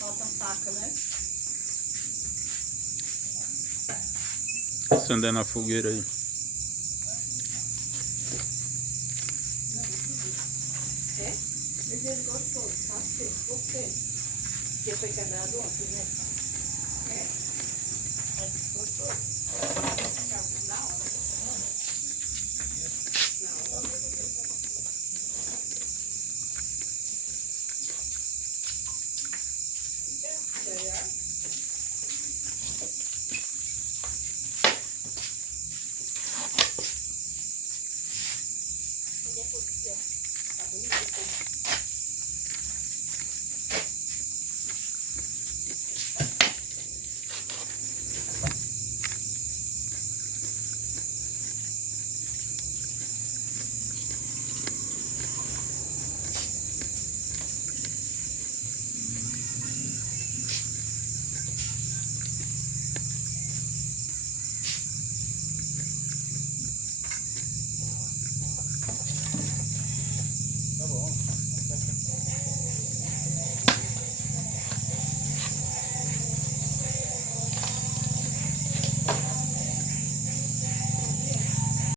Falta faca, né? Acendendo a fogueira aí. É? Mas ele gostou, tá seco. Por quê? Porque foi quebrado ontem, né? É. Mas gostou.